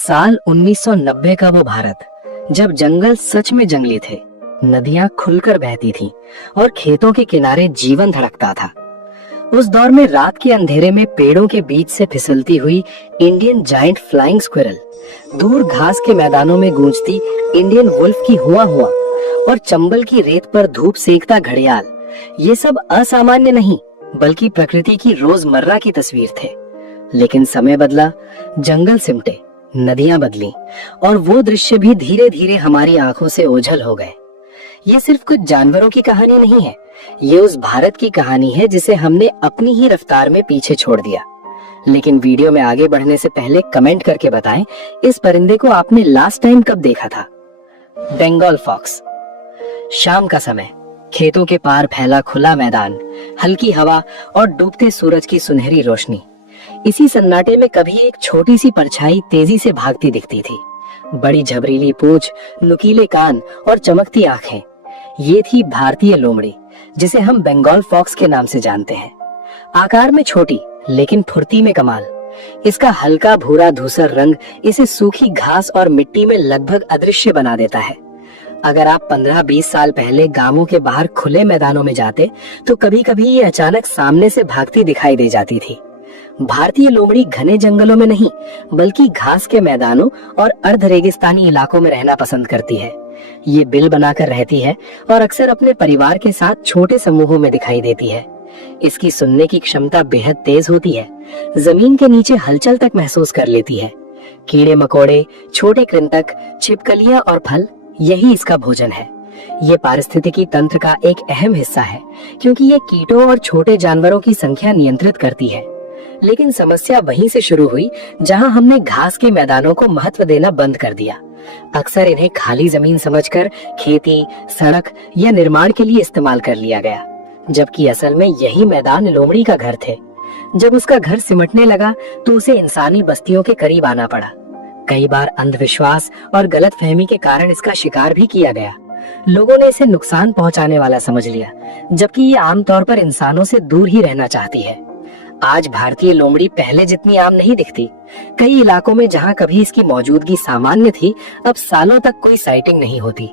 साल 1990 का वो भारत, जब जंगल सच में जंगली थे, नदियां खुलकर बहती थीं और खेतों के किनारे जीवन धड़कता था। उस दौर में रात के अंधेरे में पेड़ों के बीच से फिसलती हुई इंडियन जायंट फ्लाइंग स्क्विरल, दूर घास के मैदानों में गूंजती इंडियन वुल्फ की हुआ हुआ और चंबल की रेत पर धूप सेकता घड़ियाल, ये सब असामान्य नहीं बल्कि प्रकृति की रोजमर्रा की तस्वीर थे। लेकिन समय बदला, जंगल सिमटे, नदियां बदली और वो दृश्य भी धीरे धीरे हमारी आंखों से ओझल हो गए। ये सिर्फ कुछ जानवरों की कहानी नहीं है, ये उस भारत की कहानी है जिसे हमने अपनी ही रफ्तार में पीछे छोड़ दिया। लेकिन वीडियो में आगे बढ़ने से पहले कमेंट करके बताएं, इस परिंदे को आपने लास्ट टाइम कब देखा था? बंगाल फॉक्स। शाम का समय, खेतों के पार फैला खुला मैदान, हल्की हवा और डूबते सूरज की सुनहरी रोशनी। इसी सन्नाटे में कभी एक छोटी सी परछाई तेजी से भागती दिखती थी। बड़ी झबरीली पूंछ, नुकीले कान और चमकती आंखें, ये थी भारतीय लोमड़ी, जिसे हम बंगाल फॉक्स के नाम से जानते हैं। आकार में छोटी लेकिन फुर्ती में कमाल। इसका हल्का भूरा धूसर रंग इसे सूखी घास और मिट्टी में लगभग अदृश्य बना देता है। अगर आप 15-20 साल पहले गांवों के बाहर खुले मैदानों में जाते तो कभी कभी ये अचानक सामने से भागती दिखाई दे जाती थी। भारतीय लोमड़ी घने जंगलों में नहीं बल्कि घास के मैदानों और अर्ध रेगिस्तानी इलाकों में रहना पसंद करती है। ये बिल बनाकर रहती है और अक्सर अपने परिवार के साथ छोटे समूहों में दिखाई देती है। इसकी सुनने की क्षमता बेहद तेज होती है, जमीन के नीचे हलचल तक महसूस कर लेती है। कीड़े मकोड़े, छोटे कृंतक, छिपकलियां और फल, यही इसका भोजन है। ये पारिस्थितिकी तंत्र का एक अहम हिस्सा है क्योंकि ये कीटों और छोटे जानवरों की संख्या नियंत्रित करती है। लेकिन समस्या वहीं से शुरू हुई जहां हमने घास के मैदानों को महत्व देना बंद कर दिया। अक्सर इन्हें खाली जमीन समझकर खेती, सड़क या निर्माण के लिए इस्तेमाल कर लिया गया, जबकि असल में यही मैदान लोमड़ी का घर थे। जब उसका घर सिमटने लगा तो उसे इंसानी बस्तियों के करीब आना पड़ा। कई बार अंधविश्वास और गलतफहमी के कारण इसका शिकार भी किया गया। लोगों ने इसे नुकसान पहुंचाने वाला समझ लिया, जबकि ये आमतौर पर इंसानों से दूर ही रहना चाहती है। आज भारतीय लोमड़ी पहले जितनी आम नहीं दिखती। कई इलाकों में जहां कभी इसकी मौजूदगी सामान्य थी, अब सालों तक कोई साइटिंग नहीं होती।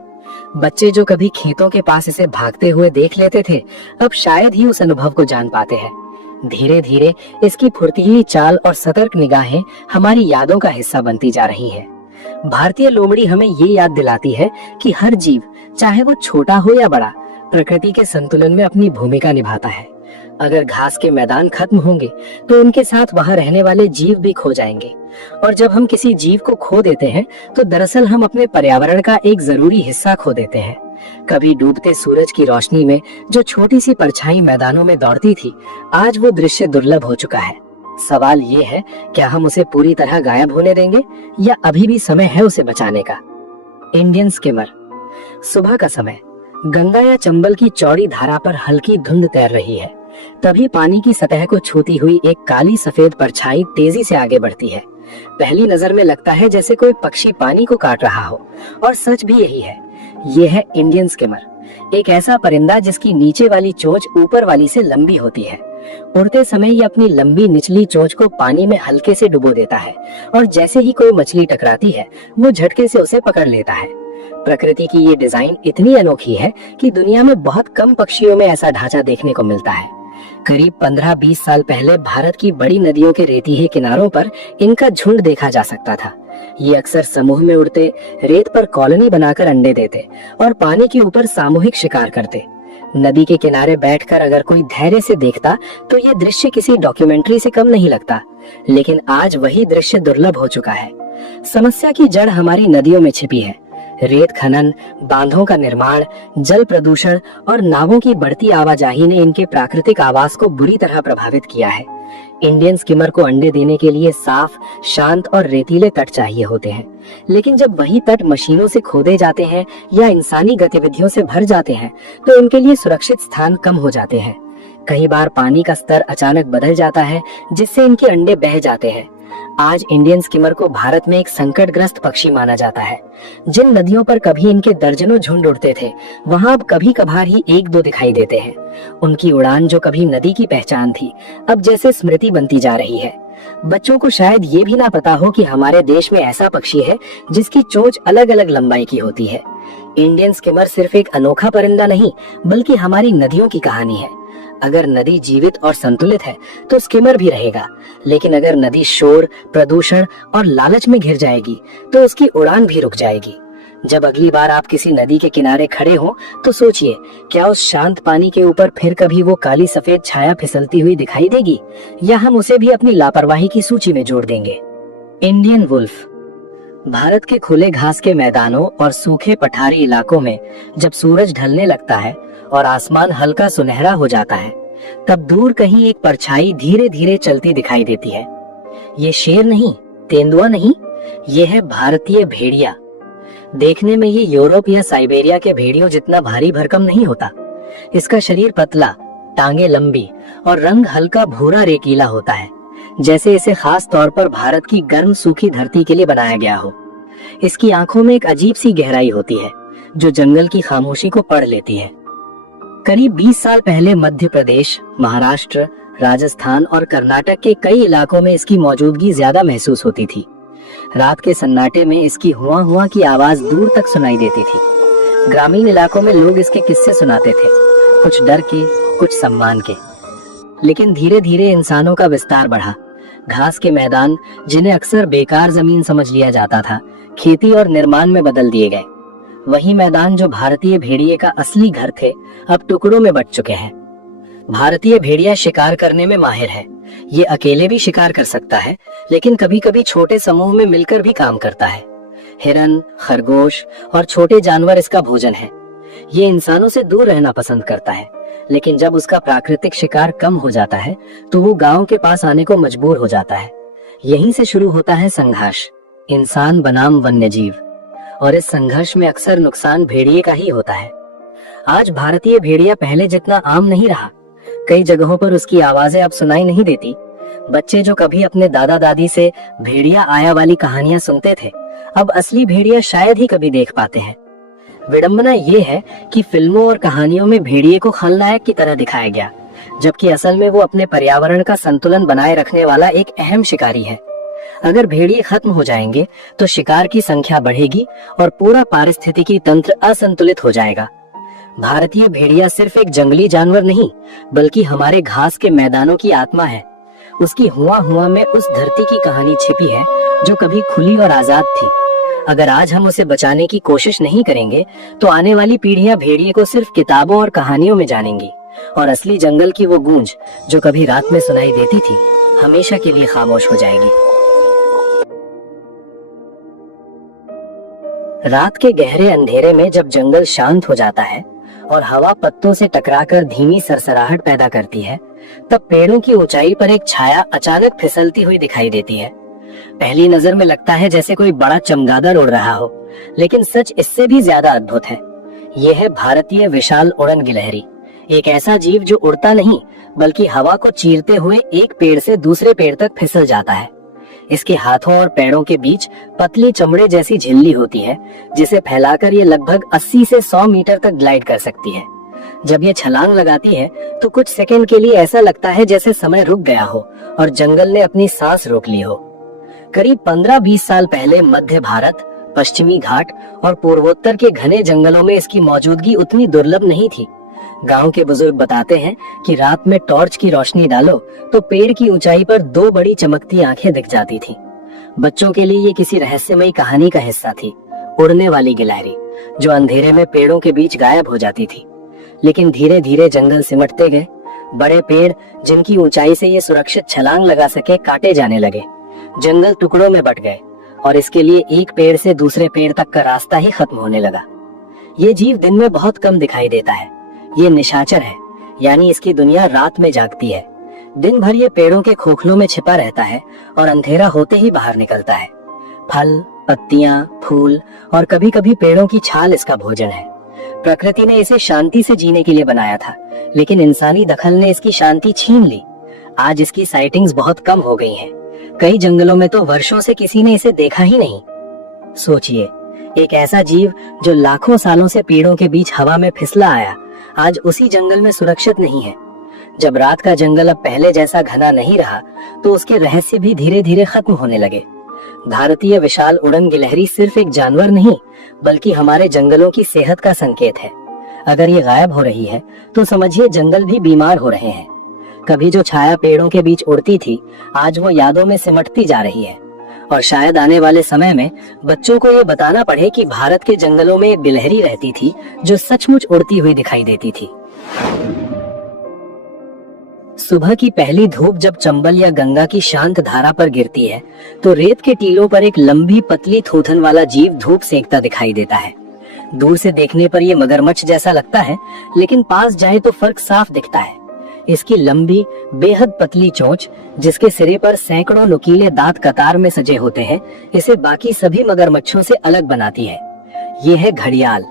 बच्चे जो कभी खेतों के पास इसे भागते हुए देख लेते थे, अब शायद ही उस अनुभव को जान पाते हैं। धीरे धीरे इसकी फुर्तीली चाल और सतर्क निगाहें हमारी यादों का हिस्सा बनती जा रही हैं। भारतीय लोमड़ी हमें ये याद दिलाती है कि हर जीव, चाहे वो छोटा हो या बड़ा, प्रकृति के संतुलन में अपनी भूमिका निभाता है। अगर घास के मैदान खत्म होंगे तो उनके साथ वहां रहने वाले जीव भी खो जाएंगे, और जब हम किसी जीव को खो देते हैं तो दरअसल हम अपने पर्यावरण का एक जरूरी हिस्सा खो देते हैं। कभी डूबते सूरज की रोशनी में जो छोटी सी परछाई मैदानों में दौड़ती थी, आज वो दृश्य दुर्लभ हो चुका है। सवाल ये है, क्या हम उसे पूरी तरह गायब होने देंगे या अभी भी समय है उसे बचाने का? Indian skimmer. सुबह का समय, गंगा या चंबल की चौड़ी धारा पर हल्की धुंध तैर रही है। तभी पानी की सतह को छूती हुई एक काली सफेद परछाई तेजी से आगे बढ़ती है। पहली नजर में लगता है जैसे कोई पक्षी पानी को काट रहा हो, और सच भी यही है। ये है इंडियन स्किमर, एक ऐसा परिंदा जिसकी नीचे वाली चोंच ऊपर वाली से लंबी होती है। उड़ते समय ये अपनी लंबी निचली चोंच को पानी में हल्के से डुबो देता है, और जैसे ही कोई मछली टकराती है वो झटके से उसे पकड़ लेता है। प्रकृति की ये डिजाइन इतनी अनोखी है कि दुनिया में बहुत कम पक्षियों में ऐसा ढांचा देखने को मिलता है। करीब 15-20 साल पहले भारत की बड़ी नदियों के रेतीले किनारों पर इनका झुंड देखा जा सकता था। ये अक्सर समूह में उड़ते, रेत पर कॉलोनी बनाकर अंडे देते और पानी के ऊपर सामूहिक शिकार करते। नदी के किनारे बैठकर अगर कोई धैर्य से देखता तो ये दृश्य किसी डॉक्यूमेंट्री से कम नहीं लगता। लेकिन आज वही दृश्य दुर्लभ हो चुका है। समस्या की जड़ हमारी नदियों में छिपी है। रेत खनन, बांधों का निर्माण, जल प्रदूषण और नावों की बढ़ती आवाजाही ने इनके प्राकृतिक आवास को बुरी तरह प्रभावित किया है। इंडियन स्किमर को अंडे देने के लिए साफ, शांत और रेतीले तट चाहिए होते हैं, लेकिन जब वही तट मशीनों से खोदे जाते हैं या इंसानी गतिविधियों से भर जाते हैं तो इनके लिए सुरक्षित स्थान कम हो जाते हैं। कई बार पानी का स्तर अचानक बदल जाता है, जिससे इनके अंडे बह जाते हैं। आज इंडियन स्किमर को भारत में एक संकटग्रस्त पक्षी माना जाता है। जिन नदियों पर कभी इनके दर्जनों झुंड उड़ते थे, वहां अब कभी कभार ही 1-2 दिखाई देते हैं। उनकी उड़ान जो कभी नदी की पहचान थी, अब जैसे स्मृति बनती जा रही है। बच्चों को शायद ये भी ना पता हो कि हमारे देश में ऐसा पक्षी है जिसकी चोंच अलग अलग लंबाई की होती है। इंडियन स्किमर सिर्फ एक अनोखा परिंदा नहीं, बल्कि हमारी नदियों की कहानी है। अगर नदी जीवित और संतुलित है तो स्किमर भी रहेगा, लेकिन अगर नदी शोर, प्रदूषण और लालच में घिर जाएगी तो उसकी उड़ान भी रुक जाएगी। जब अगली बार आप किसी नदी के किनारे खड़े हो तो सोचिए, क्या उस शांत पानी के ऊपर फिर कभी वो काली सफेद छाया फिसलती हुई दिखाई देगी, या हम उसे भी अपनी लापरवाही की सूची में जोड़ देंगे। Indian wolf. भारत के खुले घास के मैदानों और सूखे पठारी इलाकों में जब सूरज ढलने लगता है और आसमान हल्का सुनहरा हो जाता है, तब दूर कहीं एक परछाई धीरे धीरे चलती दिखाई देती है। ये शेर नहीं, तेंदुआ नहीं, ये है भारतीय भेड़िया। देखने में ये यूरोप या साइबेरिया के भेड़ियों जितना भारी भरकम नहीं होता। इसका शरीर पतला, टांगे लंबी और रंग हल्का भूरा रेतीला होता है, जैसे इसे खास तौर पर भारत की गर्म सूखी धरती के लिए बनाया गया हो। इसकी आंखों में एक अजीब सी गहराई होती है जो जंगल की खामोशी को पढ़ लेती है। करीब 20 साल पहले मध्य प्रदेश, महाराष्ट्र, राजस्थान और कर्नाटक के कई इलाकों में इसकी मौजूदगी ज्यादा महसूस होती थी। रात के सन्नाटे में इसकी हुआ हुआ की आवाज दूर तक सुनाई देती थी। ग्रामीण इलाकों में लोग इसके किस्से सुनाते थे, कुछ डर के, कुछ सम्मान के। लेकिन धीरे धीरे इंसानों का विस्तार बढ़ा। घास के मैदान, जिन्हें अक्सर बेकार जमीन समझ लिया जाता था, खेती और निर्माण में बदल दिए गए। वही मैदान जो भारतीय भेड़िए का असली घर थे, अब टुकड़ों में बंट चुके हैं। भारतीय भेड़िया शिकार करने में माहिर है। ये अकेले भी शिकार कर सकता है, लेकिन कभी कभी छोटे समूह में मिलकर भी काम करता है। हिरन, खरगोश और छोटे जानवर इसका भोजन है। ये इंसानों से दूर रहना पसंद करता है, लेकिन जब उसका प्राकृतिक शिकार कम हो जाता है तो वो गांव के पास आने को मजबूर हो जाता है। यहीं से शुरू होता है संघर्ष, इंसान बनाम वन्यजीव, और इस संघर्ष में अक्सर नुकसान भेड़िए का ही होता है। आज भारतीय भेड़िया पहले जितना आम नहीं रहा। कई जगहों पर उसकी आवाजें अब सुनाई नहीं देती। बच्चे जो कभी अपने दादा दादी से भेड़िया आया वाली कहानियां सुनते थे, अब असली भेड़िया शायद ही कभी देख पाते हैं। विडंबना ये है कि फिल्मों और कहानियों में भेड़िए को खलनायक की तरह दिखाया गया, जबकि असल में वो अपने पर्यावरण का संतुलन बनाए रखने वाला एक अहम शिकारी है। अगर भेड़िए खत्म हो जाएंगे तो शिकार की संख्या बढ़ेगी और पूरा पारिस्थितिकी तंत्र असंतुलित हो जाएगा। भारतीय भेड़िया सिर्फ एक जंगली जानवर नहीं, बल्कि हमारे घास के मैदानों की आत्मा है। उसकी हुआ हुआ में उस धरती की कहानी छिपी है जो कभी खुली और आजाद थी। अगर आज हम उसे बचाने की कोशिश नहीं करेंगे तो आने वाली पीढ़ियां भेड़िए को सिर्फ किताबों और कहानियों में जानेंगी, और असली जंगल की वो गूंज जो कभी रात में सुनाई देती थी, हमेशा के लिए खामोश हो जाएगी। रात के गहरे अंधेरे में जब जंगल शांत हो जाता है और हवा पत्तों से टकराकर धीमी सरसराहट पैदा करती है, तब पेड़ों की ऊंचाई पर एक छाया अचानक फिसलती हुई दिखाई देती है। पहली नजर में लगता है जैसे कोई बड़ा चमगादड़ उड़ रहा हो, लेकिन सच इससे भी ज्यादा अद्भुत है। यह है भारतीय विशाल उड़न गिलहरी, एक ऐसा जीव जो उड़ता नहीं बल्कि हवा को चीरते हुए एक पेड़ से दूसरे पेड़ तक फिसल जाता है। इसके हाथों और पैरों के बीच पतली चमड़े जैसी झिल्ली होती है, जिसे फैलाकर ये लगभग 80 से 100 मीटर तक ग्लाइड कर सकती है। जब ये छलांग लगाती है तो कुछ सेकंड के लिए ऐसा लगता है जैसे समय रुक गया हो और जंगल ने अपनी सांस रोक ली हो। करीब 15-20 साल पहले मध्य भारत, पश्चिमी घाट और पूर्वोत्तर के घने जंगलों में इसकी मौजूदगी उतनी दुर्लभ नहीं थी। गांव के बुजुर्ग बताते हैं कि रात में टॉर्च की रोशनी डालो तो पेड़ की ऊंचाई पर 2 बड़ी चमकती आंखें दिख जाती थीं। बच्चों के लिए ये किसी रहस्यमयी कहानी का हिस्सा थी, उड़ने वाली गिलहरी जो अंधेरे में पेड़ों के बीच गायब हो जाती थी। लेकिन धीरे धीरे जंगल सिमटते गए। बड़े पेड़ जिनकी ऊंचाई से ये सुरक्षित छलांग लगा सके काटे जाने लगे। जंगल टुकड़ों में बंट गए और इसके लिए एक पेड़ से दूसरे पेड़ तक का रास्ता ही खत्म होने लगा। ये जीव दिन में बहुत कम दिखाई देता है। ये निशाचर है, यानी इसकी दुनिया रात में जागती है। दिन भर ये पेड़ों के खोखलों में छिपा रहता है और अंधेरा होते ही बाहर निकलता है। फल, पत्तियां, फूल और कभी कभी पेड़ों की छाल इसका भोजन है। प्रकृति ने इसे शांति से जीने के लिए बनाया था, लेकिन इंसानी दखल ने इसकी शांति छीन ली। आज इसकी साइटिंग्स बहुत कम हो गई हैं। कई जंगलों में तो वर्षों से किसी ने इसे देखा ही नहीं। सोचिए, एक ऐसा जीव जो लाखों सालों से पेड़ों के बीच हवा में फिसला आया, आज उसी जंगल में सुरक्षित नहीं है। जब रात का जंगल अब पहले जैसा घना नहीं रहा तो उसके रहस्य भी धीरे धीरे खत्म होने लगे। भारतीय विशाल उड़न गिलहरी सिर्फ एक जानवर नहीं बल्कि हमारे जंगलों की सेहत का संकेत है। अगर ये गायब हो रही है तो समझिए जंगल भी बीमार हो रहे हैं। कभी जो छाया पेड़ों के बीच उड़ती थी आज वो यादों में सिमटती जा रही है। और शायद आने वाले समय में बच्चों को ये बताना पड़े कि भारत के जंगलों में एक गिलहरी रहती थी जो सचमुच उड़ती हुई दिखाई देती थी। सुबह की पहली धूप जब चंबल या गंगा की शांत धारा पर गिरती है तो रेत के टीलों पर एक लंबी पतली थूथन वाला जीव धूप सेकता दिखाई देता है। दूर से देखने पर यह मगरमच्छ जैसा लगता है लेकिन पास जाए तो फर्क साफ दिखता है। इसकी लंबी बेहद पतली चोंच जिसके सिरे पर सैकड़ों नुकीले दांत कतार में सजे होते हैं इसे बाकी सभी मगरमच्छों से अलग बनाती है। ये है घड़ियाल,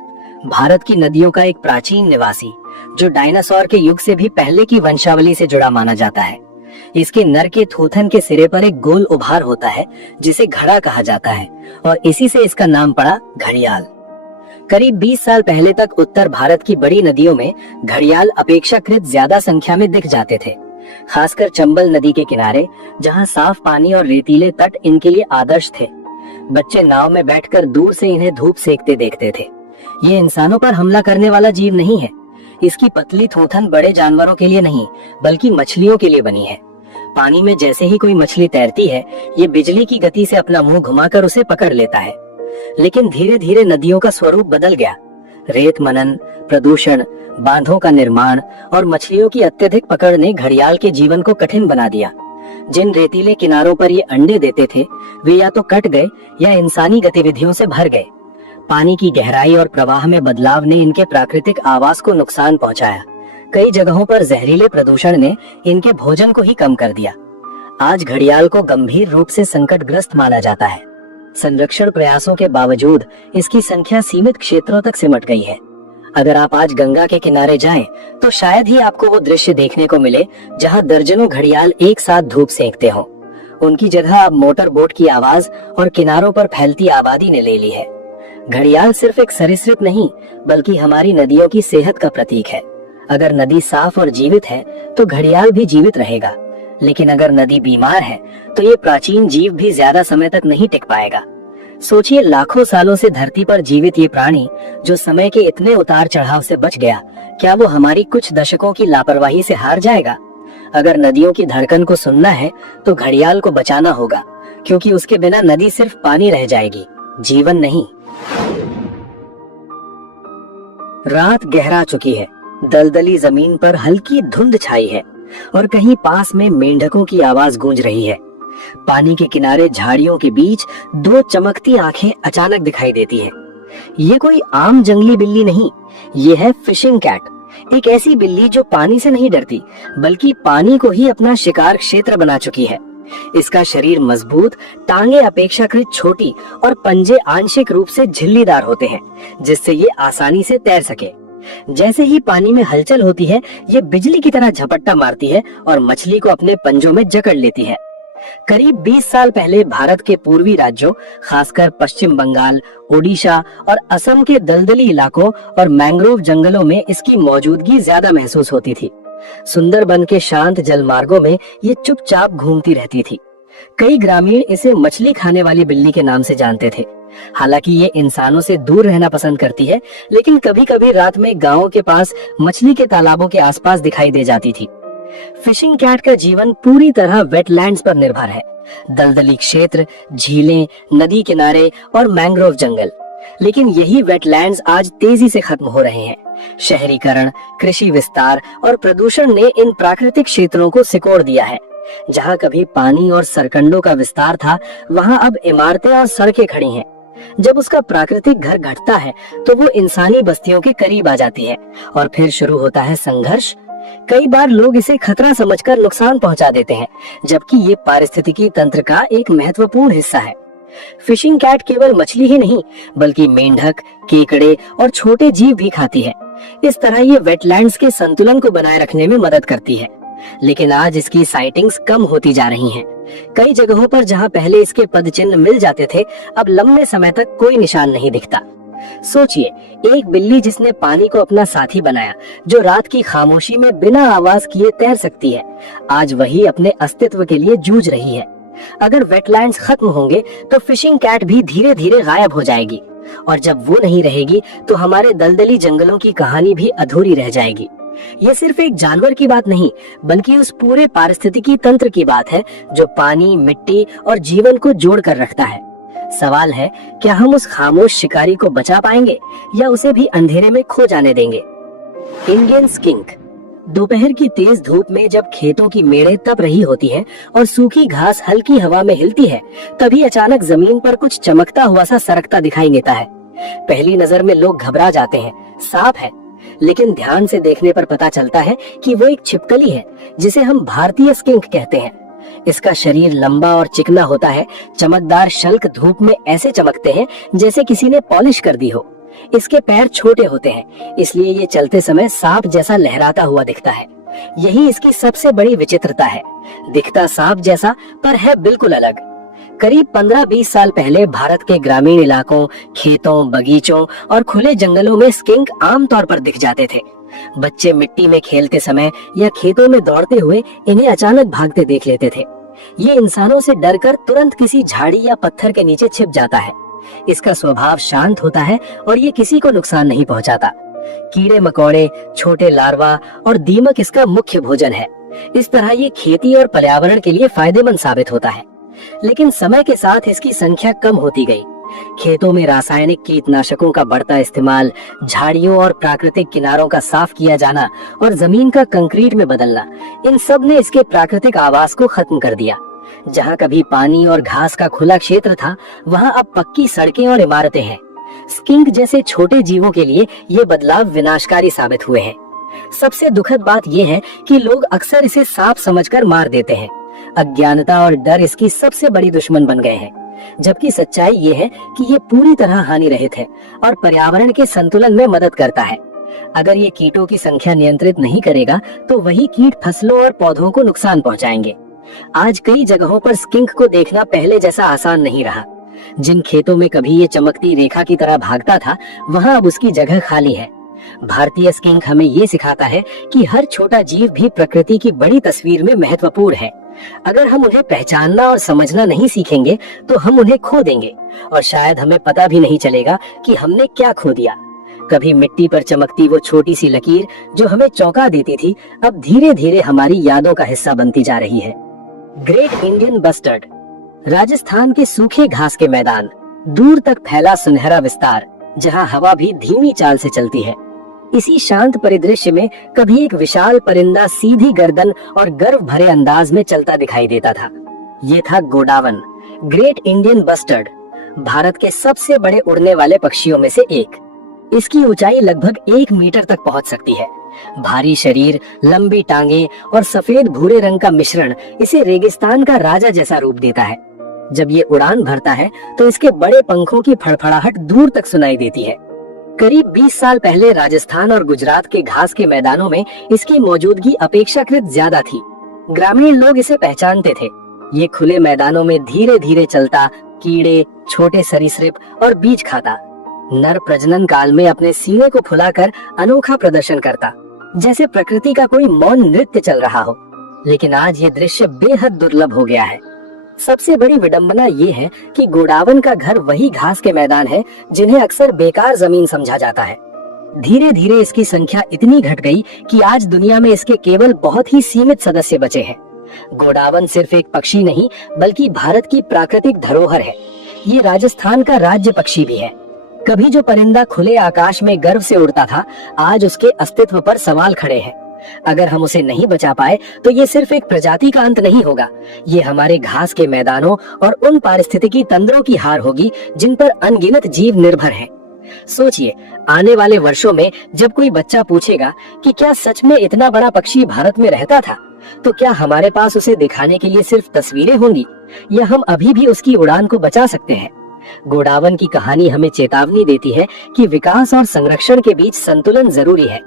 भारत की नदियों का एक प्राचीन निवासी जो डायनासोर के युग से भी पहले की वंशावली से जुड़ा माना जाता है। इसके नर के थूथन के सिरे पर एक गोल उभार होता है जिसे घड़ा कहा जाता है और इसी से इसका नाम पड़ा घड़ियाल। करीब 20 साल पहले तक उत्तर भारत की बड़ी नदियों में घड़ियाल अपेक्षाकृत ज्यादा संख्या में दिख जाते थे, खासकर चंबल नदी के किनारे जहां साफ पानी और रेतीले तट इनके लिए आदर्श थे। बच्चे नाव में बैठकर दूर से इन्हें धूप सेकते देखते थे। ये इंसानों पर हमला करने वाला जीव नहीं है। इसकी पतली थूथन बड़े जानवरों के लिए नहीं बल्कि मछलियों के लिए बनी है। पानी में जैसे ही कोई मछली तैरती है ये बिजली की गति से अपना मुंह घुमाकर उसे पकड़ लेता है। लेकिन धीरे धीरे नदियों का स्वरूप बदल गया। रेत मनन, प्रदूषण, बांधों का निर्माण और मछलियों की अत्यधिक पकड़ ने घड़ियाल के जीवन को कठिन बना दिया। जिन रेतीले किनारों पर ये अंडे देते थे वे या तो कट गए या इंसानी गतिविधियों से भर गए। पानी की गहराई और प्रवाह में बदलाव ने इनके प्राकृतिक आवास को नुकसान पहुंचाया। कई जगहों पर जहरीले प्रदूषण ने इनके भोजन को ही कम कर दिया। आज घड़ियाल को गंभीर रूप से संकटग्रस्त माना जाता है। संरक्षण प्रयासों के बावजूद इसकी संख्या सीमित क्षेत्रों तक सिमट गई है। अगर आप आज गंगा के किनारे जाएं, तो शायद ही आपको वो दृश्य देखने को मिले जहां दर्जनों घड़ियाल एक साथ धूप सेकते हों। उनकी जगह अब मोटर बोट की आवाज और किनारों पर फैलती आबादी ने ले ली है। घड़ियाल सिर्फ एक सरीसृप नहीं बल्कि हमारी नदियों की सेहत का प्रतीक है। अगर नदी साफ और जीवित है तो घड़ियाल भी जीवित रहेगा, लेकिन अगर नदी बीमार है तो ये प्राचीन जीव भी ज्यादा समय तक नहीं टिक पाएगा। सोचिए, लाखों सालों से धरती पर जीवित ये प्राणी जो समय के इतने उतार चढ़ाव से बच गया, क्या वो हमारी कुछ दशकों की लापरवाही से हार जाएगा? अगर नदियों की धड़कन को सुनना है तो घड़ियाल को बचाना होगा, क्योंकि उसके बिना नदी सिर्फ पानी रह जाएगी, जीवन नहीं। रात गहरा चुकी है, दलदली जमीन पर हल्की धुंध छाई है और कहीं पास में मेंढकों की आवाज गूंज रही है। पानी के किनारे झाड़ियों के बीच दो चमकती आंखें अचानक दिखाई देती हैं। ये कोई आम जंगली बिल्ली नहीं, ये है फिशिंग कैट, एक ऐसी बिल्ली जो पानी से नहीं डरती बल्कि पानी को ही अपना शिकार क्षेत्र बना चुकी है। इसका शरीर मजबूत, टांगे अपेक्षाकृत छोटी और पंजे आंशिक रूप से झिल्लीदार होते हैं, जिससे ये आसानी से तैर सके। जैसे ही पानी में हलचल होती है ये बिजली की तरह झपट्टा मारती है और मछली को अपने पंजों में जकड़ लेती है। करीब 20 साल पहले भारत के पूर्वी राज्यों, खासकर पश्चिम बंगाल, ओडिशा और असम के दलदली इलाकों और मैंग्रोव जंगलों में इसकी मौजूदगी ज्यादा महसूस होती थी। सुंदरबन के शांत जलमार्गों में ये चुपचाप घूमती रहती थी। कई ग्रामीण इसे मछली खाने वाली बिल्ली के नाम से जानते थे। हालांकि ये इंसानों से दूर रहना पसंद करती है, लेकिन कभी कभी रात में गांवों के पास मछली के तालाबों के आसपास दिखाई दे जाती थी। फिशिंग कैट का जीवन पूरी तरह वेटलैंड्स पर निर्भर है। दलदली क्षेत्र, झीलें, नदी किनारे और मैंग्रोव जंगल। लेकिन यही वेटलैंड्स आज तेजी से खत्म हो रहे हैं। शहरीकरण, कृषि विस्तार और प्रदूषण ने इन प्राकृतिक क्षेत्रों को सिकोड़ दिया है। जहां कभी पानी और सरकंडों का विस्तार था, वहां अब इमारतें और सड़कें खड़ी हैं। जब उसका प्राकृतिक घर घटता है तो वो इंसानी बस्तियों के करीब आ जाती है और फिर शुरू होता है संघर्ष। कई बार लोग इसे खतरा समझकर नुकसान पहुंचा देते हैं, जबकि ये पारिस्थितिकी तंत्र का एक महत्वपूर्ण हिस्सा है। फिशिंग कैट केवल मछली ही नहीं बल्कि मेंढक, केकड़े और छोटे जीव भी खाती है। इस तरह ये वेटलैंड्स के संतुलन को बनाए रखने में मदद करती है। लेकिन आज इसकी साइटिंग्स कम होती जा रही हैं। कई जगहों पर जहां पहले इसके पदचिन्ह मिल जाते थे, अब लंबे समय तक कोई निशान नहीं दिखता। सोचिए, एक बिल्ली जिसने पानी को अपना साथी बनाया, जो रात की खामोशी में बिना आवाज किए तैर सकती है, आज वही अपने अस्तित्व के लिए जूझ रही है। अगर वेटलैंड्स खत्म होंगे तो फिशिंग कैट भी धीरे धीरे गायब हो जाएगी, और जब वो नहीं रहेगी तो हमारे दलदली जंगलों की कहानी भी अधूरी रह जाएगी। ये सिर्फ एक जानवर की बात नहीं, बल्कि उस पूरे पारिस्थितिकी तंत्र की बात है जो पानी, मिट्टी और जीवन को जोड़ कर रखता है। सवाल है, क्या हम उस खामोश शिकारी को बचा पाएंगे या उसे भी अंधेरे में खो जाने देंगे? Indian skink. दोपहर की तेज धूप में जब खेतों की मेड़ें तप रही होती हैं और सूखी घास हल्की हवा में हिलती है, तभी अचानक जमीन पर कुछ चमकता हुआ सा सरकता दिखाई देता है। पहली नजर में लोग घबरा जाते हैं, सांप है। लेकिन ध्यान से देखने पर पता चलता है कि वो एक छिपकली है, जिसे हम भारतीय स्किंक कहते हैं। इसका शरीर लंबा और चिकना होता है, चमकदार शल्क धूप में ऐसे चमकते हैं जैसे किसी ने पॉलिश कर दी हो। इसके पैर छोटे होते हैं, इसलिए ये चलते समय सांप जैसा लहराता हुआ दिखता है। यही इसकी सबसे बड़ी विचित्रता है। दिखता सांप जैसा, पर है बिल्कुल अलग। करीब 15-20 साल पहले भारत के ग्रामीण इलाकों, खेतों, बगीचों और खुले जंगलों में स्किंक आमतौर पर दिख जाते थे। बच्चे मिट्टी में खेलते समय या खेतों में दौड़ते हुए इन्हें अचानक भागते देख लेते थे। ये इंसानों से डरकर तुरंत किसी झाड़ी या पत्थर के नीचे छिप जाता है। इसका स्वभाव शांत होता है और ये किसी को नुकसान नहीं पहुंचाता। कीड़े मकोड़े, छोटे लार्वा और दीमक इसका मुख्य भोजन है। इस तरह ये खेती और पर्यावरण के लिए फायदेमंद साबित होता है। लेकिन समय के साथ इसकी संख्या कम होती गई। खेतों में रासायनिक कीटनाशकों का बढ़ता इस्तेमाल, झाड़ियों और प्राकृतिक किनारों का साफ किया जाना और जमीन का कंक्रीट में बदलना, इन सब ने इसके प्राकृतिक आवास को खत्म कर दिया। जहाँ कभी पानी और घास का खुला क्षेत्र था, वहाँ अब पक्की सड़कें और इमारतें हैं। स्किंक जैसे छोटे जीवों के लिए ये बदलाव विनाशकारी साबित हुए हैं। सबसे दुखद बात यह है कि लोग अक्सर इसे सांप समझकर मार देते हैं। अज्ञानता और डर इसकी सबसे बड़ी दुश्मन बन गए हैं, जबकि सच्चाई ये है कि ये पूरी तरह हानि रहित है और पर्यावरण के संतुलन में मदद करता है। अगर ये कीटों की संख्या नियंत्रित नहीं करेगा तो वही कीट फसलों और पौधों को नुकसान पहुंचाएंगे। आज कई जगहों पर स्किंक को देखना पहले जैसा आसान नहीं रहा। जिन खेतों में कभी ये चमकती रेखा की तरह भागता था, वहाँ अब उसकी जगह खाली है। भारतीय स्किंक हमें ये सिखाता है कि हर छोटा जीव भी प्रकृति की बड़ी तस्वीर में महत्वपूर्ण है। अगर हम उन्हें पहचानना और समझना नहीं सीखेंगे तो हम उन्हें खो देंगे, और शायद हमें पता भी नहीं चलेगा कि हमने क्या खो दिया। कभी मिट्टी पर चमकती वो छोटी सी लकीर जो हमें चौंका देती थी, अब धीरे धीरे हमारी यादों का हिस्सा बनती जा रही है। Great Indian bustard. राजस्थान के सूखे घास के मैदान, दूर तक फैला सुनहरा विस्तार, जहाँ हवा भी धीमी चाल से चलती है। इसी शांत परिदृश्य में कभी एक विशाल परिंदा सीधी गर्दन और गर्व भरे अंदाज में चलता दिखाई देता था। ये था godown, great Indian bustard, Bharat के सबसे बड़े उड़ने वाले पक्षियों में से एक। इसकी ऊंचाई लगभग 1 मीटर तक पहुंच सकती है। भारी शरीर, लंबी टांगे और सफेद भूरे रंग का मिश्रण इसे रेगिस्तान का राजा जैसा रूप देता है। जब ये उड़ान भरता है तो इसके बड़े पंखों की फड़फड़ाहट दूर तक सुनाई देती है। करीब 20 साल पहले राजस्थान और गुजरात के घास के मैदानों में इसकी मौजूदगी अपेक्षाकृत ज्यादा थी। ग्रामीण लोग इसे पहचानते थे। ये खुले मैदानों में धीरे धीरे चलता, कीड़े, छोटे सरीसृप और बीज खाता। नर प्रजनन काल में अपने सीने को फुलाकर अनोखा प्रदर्शन करता, जैसे प्रकृति का कोई मौन नृत्य चल रहा हो। लेकिन आज ये दृश्य बेहद दुर्लभ हो गया है। सबसे बड़ी विडंबना ये है कि गोडावन का घर वही घास के मैदान है जिन्हें अक्सर बेकार जमीन समझा जाता है। धीरे धीरे इसकी संख्या इतनी घट गई कि आज दुनिया में इसके केवल बहुत ही सीमित सदस्य बचे हैं। गोडावन सिर्फ एक पक्षी नहीं, बल्कि भारत की प्राकृतिक धरोहर है। ये राजस्थान का राज्य पक्षी भी है। कभी जो परिंदा खुले आकाश में गर्व से उड़ता था, आज उसके अस्तित्व पर सवाल खड़े हैं। अगर हम उसे नहीं बचा पाए तो ये सिर्फ एक प्रजाति का अंत नहीं होगा, ये हमारे घास के मैदानों और उन पारिस्थितिकी तंत्रों की हार होगी जिन पर अनगिनत जीव निर्भर हैं। सोचिए, आने वाले वर्षों में जब कोई बच्चा पूछेगा कि क्या सच में इतना बड़ा पक्षी भारत में रहता था, तो क्या हमारे पास उसे दिखाने के लिए सिर्फ तस्वीरें होंगी, या हम अभी भी उसकी उड़ान को बचा सकते हैं? गोडावन की कहानी हमें चेतावनी देती है कि विकास और संरक्षण के बीच संतुलन जरूरी है,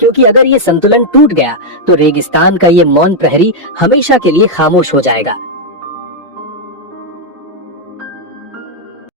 क्योंकि अगर ये संतुलन टूट गया तो रेगिस्तान का ये मौन प्रहरी हमेशा के लिए खामोश हो जाएगा।